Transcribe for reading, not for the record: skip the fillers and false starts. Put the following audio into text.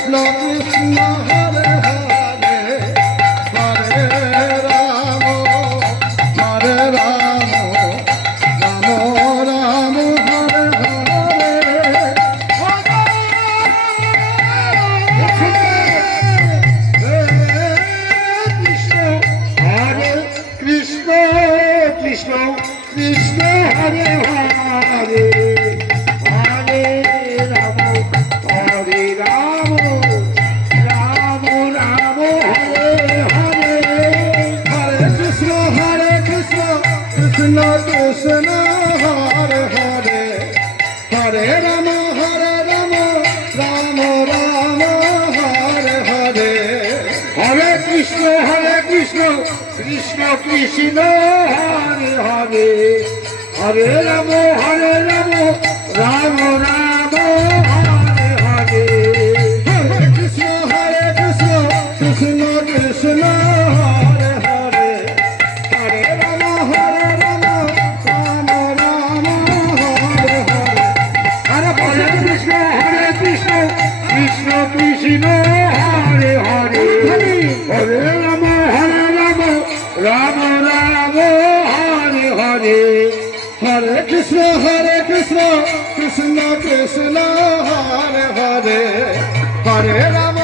Krishna Krishna Hare Hare Hare Ram Hare Ram Ram Ram Hare Hare Krishna Krishna Krishna Hare Hare Hare Ram Hare Ram Ram Ram Hare Hare Hare Krishna Krishna Krishna Hare Hare Hare Ram Ram Ram Hare Hare Hare Krishna Krishna Krishna Hare Hare Hare Ram Ram Ram Hare Hare Hare Krishna Krishna Krishna Hare Hare Hare Ram Ram Ram Hare Hare Hare Hare Krishna Krishna Krishna Hare Hare Hare Ram Ram Ram Hare Hare Hare Krishna Krishna Krishna Hare Hare Hare Ram